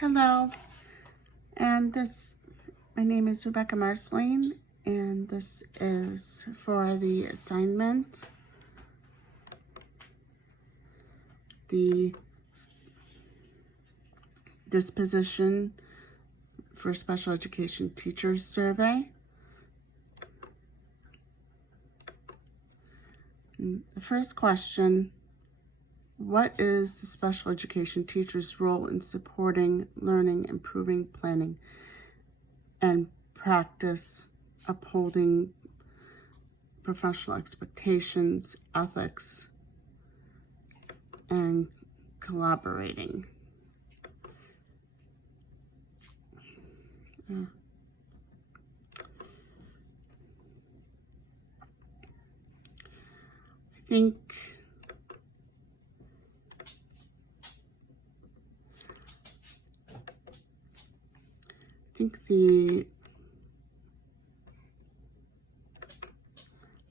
Hello, and my name is Rebecca Marceline, and this is for the assignment, the Disposition for Special Education Teachers Survey. And the first question, what is the special education teacher's role in supporting learning, improving planning, and practice, upholding professional expectations, ethics, and collaborating? I think the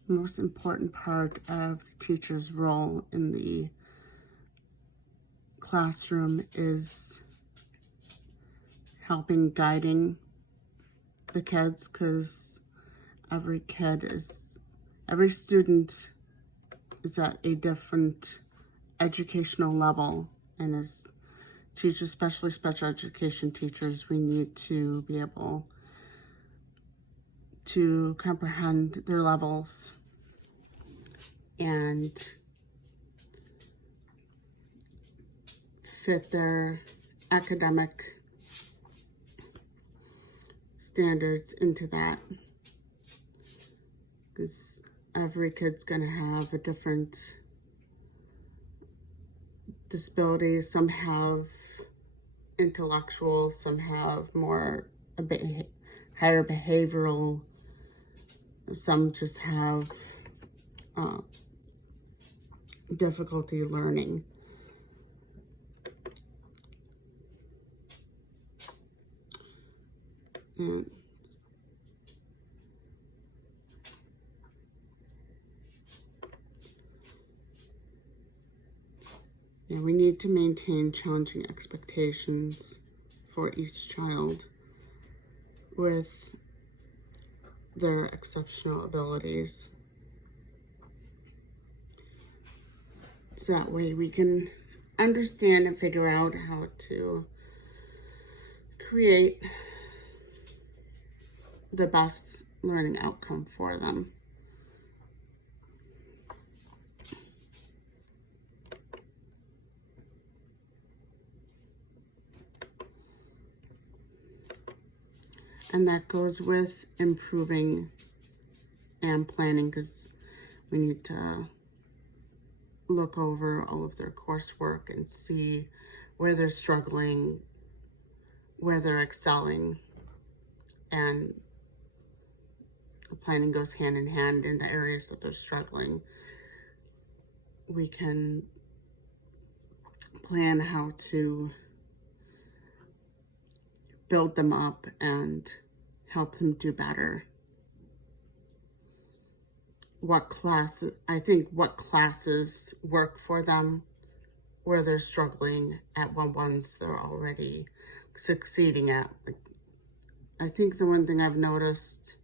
most important part of the teacher's role in the classroom is helping guiding the kids, because every student is at a different educational level, and as teachers, especially special education teachers, we need to be able to comprehend their levels and fit their academic standards into that, because every kid's gonna have a different disability. Some have intellectual, some have more higher behavioral, some just have difficulty learning. And we need to maintain challenging expectations for each child with their exceptional abilities. So that way we can understand and figure out how to create the best learning outcome for them. And that goes with improving and planning, because we need to look over all of their coursework and see where they're struggling, where they're excelling, and the planning goes hand in hand. In the areas that they're struggling, we can plan how to build them up and help them do better. What classes work for them, where they're struggling at, ones they're already succeeding at. I think the one thing I've noticed,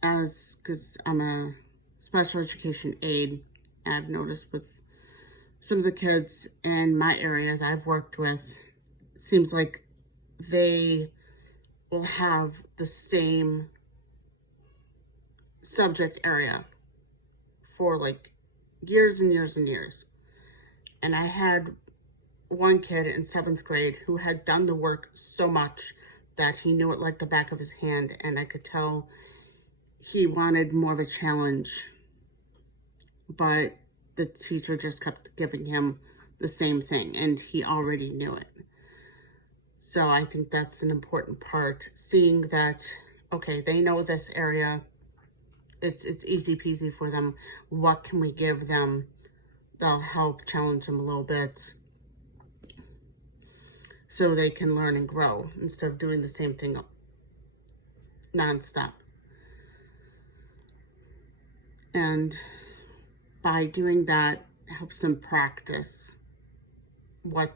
because I'm a special education aide, I've noticed with some of the kids in my area that I've worked with, it seems like they will have the same subject area for like years and years and years. And I had one kid in 7th grade who had done the work so much that he knew it like the back of his hand, and I could tell he wanted more of a challenge, but the teacher just kept giving him the same thing, and he already knew it. So I think that's an important part, seeing that, okay, they know this area, it's easy peasy for them. What can we give them that'll help challenge them a little bit so they can learn and grow instead of doing the same thing nonstop? And by doing that, helps them practice what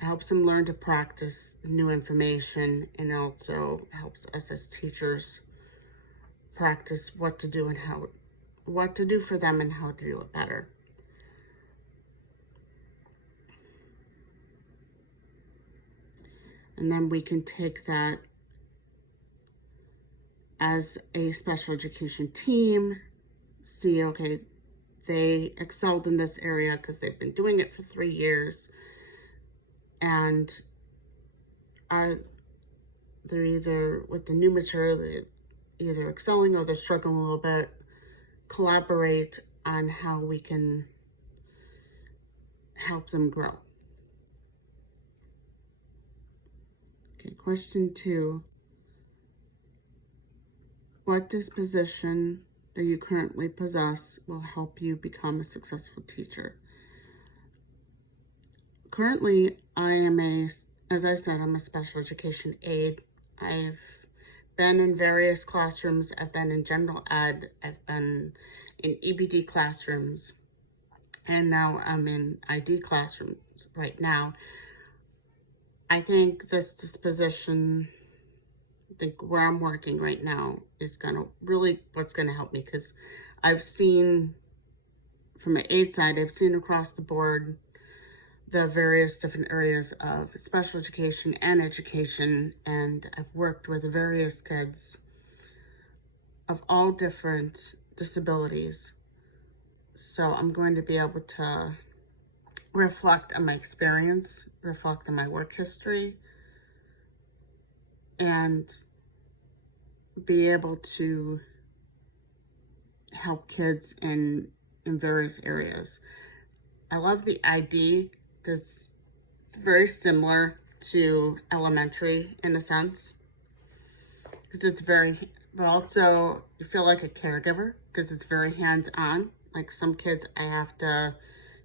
helps them learn to practice the new information, and also helps us as teachers practice what to do and what to do for them and how to do it better. And then we can take that as a special education team, see, okay, they excelled in this area because they've been doing it for 3 years, and they're either with the new material, they're either excelling or they're struggling a little bit. Collaborate on how we can help them grow. Okay, question 2. What disposition that you currently possess will help you become a successful teacher? Currently, as I said, I'm a special education aide. I've been in various classrooms. I've been in general ed. I've been in EBD classrooms. And now I'm in ID classrooms right now. I think this disposition, where I'm working right now, is what's gonna help me, because I've seen, from the aid side, I've seen across the board the various different areas of special education and education, and I've worked with various kids of all different disabilities. So I'm going to be able to reflect on my experience, reflect on my work history, and be able to help kids in various areas. I love the ID because it's very similar to elementary in a sense, because but also you feel like a caregiver because it's very hands-on. Like some kids I have to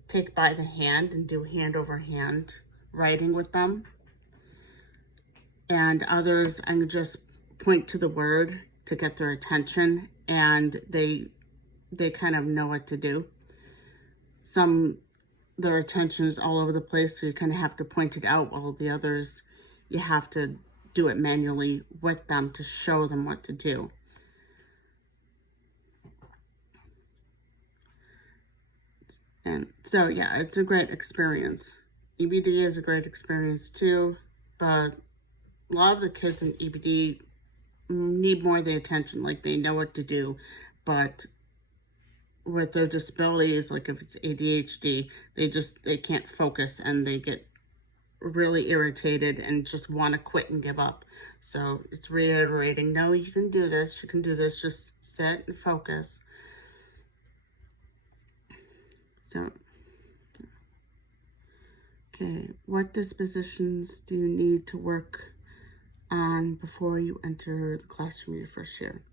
take by the hand and do hand over hand writing with them, and others I can just point to the word to get their attention, and they kind of know what to do. Their attention is all over the place, so you kind of have to point it out, while the others, you have to do it manually with them to show them what to do. And so, yeah, it's a great experience. EBD is a great experience too, but a lot of the kids in EBD need more of the attention. Like, they know what to do, but with their disabilities, like if it's ADHD, they can't focus, and they get really irritated and just want to quit and give up. So it's reiterating, no, you can do this, just sit and focus. So, okay, what dispositions do you need to work on before you enter the classroom your first year?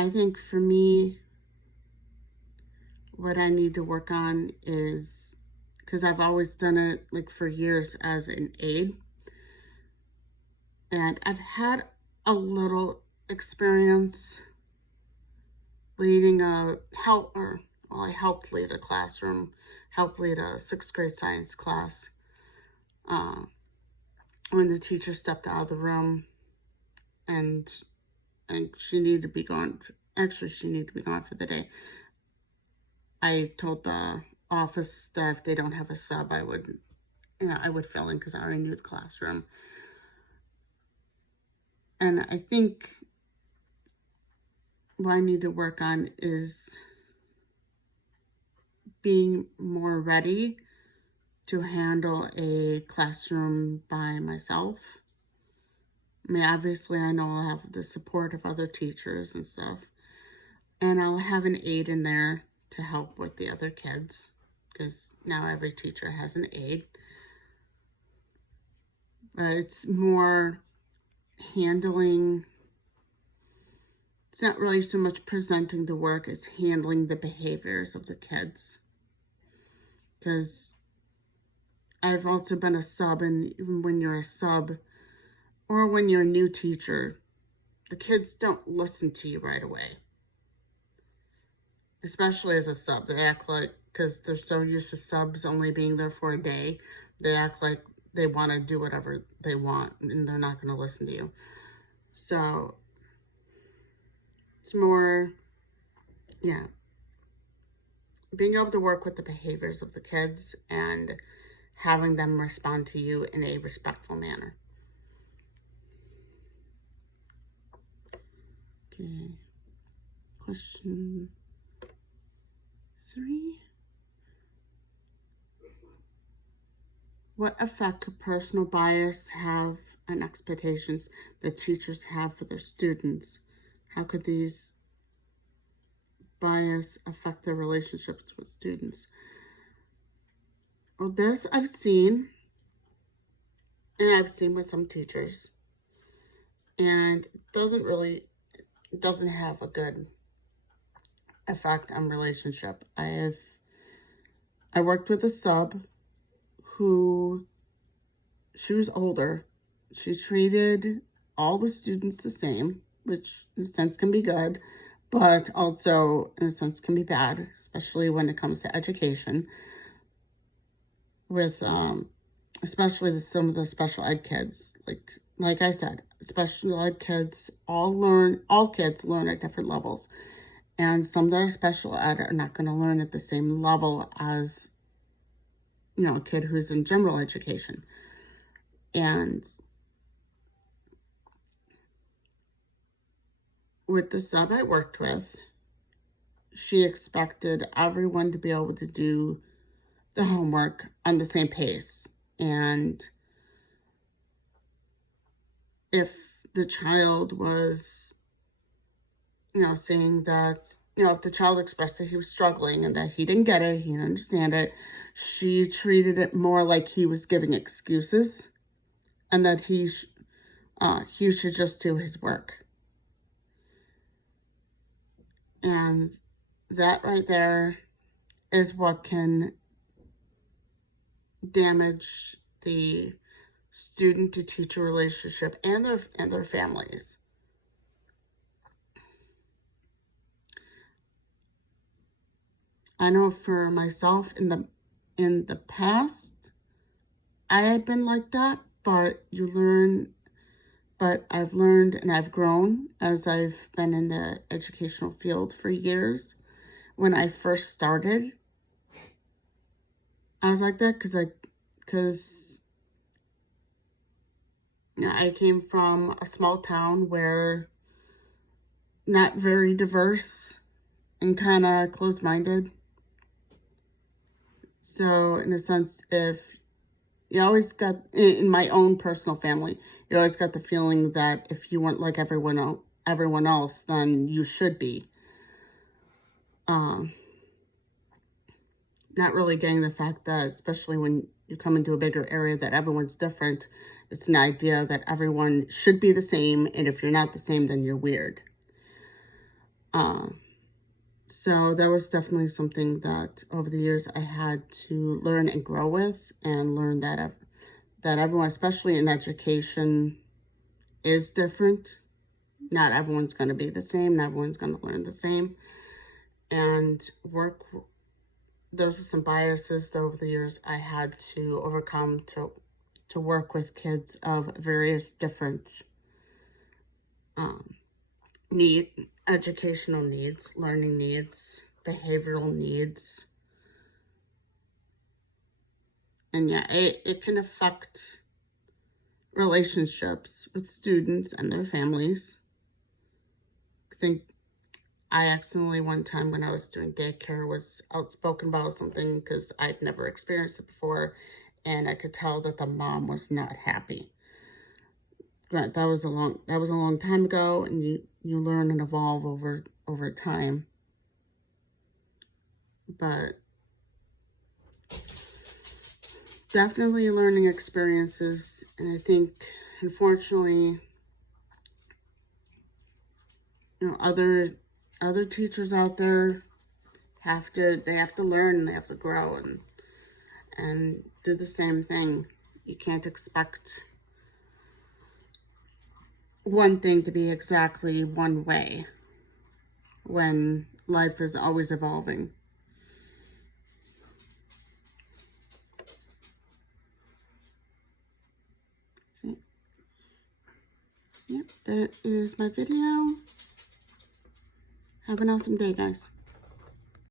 I think for me, what I need to work on is, because I've always done it like for years as an aide, and I've had a little experience leading I helped lead a classroom, helped lead a 6th grade science class when the teacher stepped out of the room, and she needed to be gone. Actually, she needed to be gone for the day. I told the office that if they don't have a sub, I would fill in, because I already knew the classroom. And I think what I need to work on is being more ready to handle a classroom by myself. I mean, obviously, I know I'll have the support of other teachers and stuff, and I'll have an aide in there to help with the other kids, because now every teacher has an aide. But it's more handling, it's not really so much presenting the work, it's handling the behaviors of the kids. Because I've also been a sub, and even when you're a sub, or when you're a new teacher, the kids don't listen to you right away. Especially as a sub, they act like, because they're so used to subs only being there for a day. They act like they want to do whatever they want and they're not going to listen to you. So it's more, yeah, being able to work with the behaviors of the kids and having them respond to you in a respectful manner. Okay, question 3. What effect could personal bias have on expectations that teachers have for their students? How could these bias affect their relationships with students? Well, this I've seen, and I've seen with some teachers, and it doesn't have a good effect on relationship. I worked with a sub who, she was older. She treated all the students the same, which in a sense can be good, but also in a sense can be bad, especially when it comes to education. With especially some of the special ed kids, like I said, special ed kids all kids learn at different levels, and some that are special ed are not going to learn at the same level as a kid who's in general education. And with the sub I worked with, she expected everyone to be able to do the homework on the same pace. And if the child was, saying that, if the child expressed that he was struggling and that he didn't get it, he didn't understand it, she treated it more like he was giving excuses and that he should just do his work. And that right there is what can damage the student to teacher relationship and their families. I know for myself in the past, I had been like that, but I've learned and I've grown as I've been in the educational field for years. When I first started, I was like that because I came from a small town where not very diverse and kind of closed-minded. So in a sense, if you always got, in my own personal family, you always got the feeling that if you weren't like everyone else, then you should be. Not really getting the fact that, especially when you come into a bigger area, that everyone's different. It's an idea that everyone should be the same, and if you're not the same, then you're weird. So that was definitely something that over the years I had to learn and grow with, and learn that everyone, especially in education, is different. Not everyone's going to be the same. Not everyone's going to learn the same. And those are some biases that over the years I had to overcome to work with kids of various different educational needs, learning needs, behavioral needs. And yeah, it can affect relationships with students and their families. I think I accidentally one time when I was doing daycare was outspoken about something because I'd never experienced it before, and I could tell that the mom was not happy. Right, that was a long time ago, and you learn and evolve over time. But definitely learning experiences, and I think unfortunately, other teachers out there have to learn and they have to grow and do the same thing. You can't expect one thing to be exactly one way when life is always evolving. See? Yep, that is my video. Have an awesome day, guys.